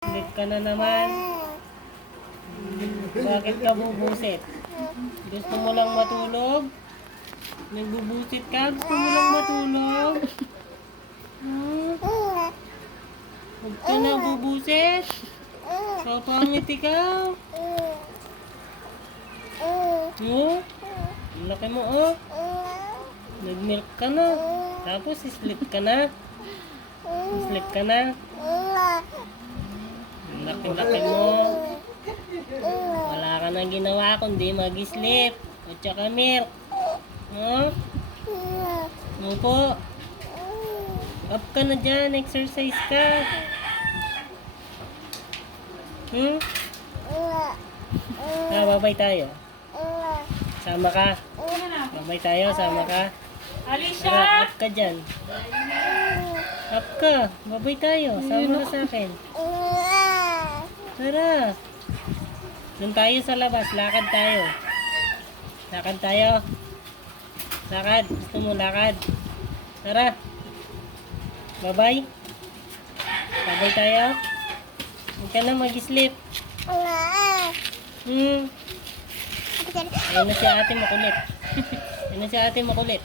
Ulit ka na naman. Bakit ka bubusit? Gusto mo lang matulog? Nagbubusit ka? Gusto mo lang matulog? Huwag ka na bubusit. Kapangit ikaw. Laki mo oh. Nag-milk ka na. Tapos sleep ka na. Sleep ka na. Laki-laki mo. Wala ka nang ginawa kundi mag-sleep. At saka milk. Opo. Up ka na dyan. Exercise ka. Babay tayo. Sama ka. Babay tayo. Sama ka. Tara, up ka dyan. Up ka. Babay tayo. Sama ka sa akin. Tara. Doon tayo sa labas. Lakad tayo. Lakad tayo. Lakad. Gusto mo lakad? Tara. Babay. Babay tayo. Huwag ka na mag-sleep. Ayun na si ate makulit. Ayun na si ate makulit.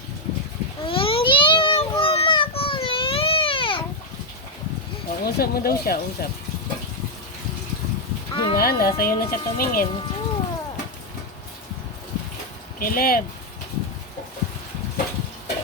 Hindi ako makulit. Usap mo daw siya. Usap. Nga, nasa iyo na siya tumingin. Caleb.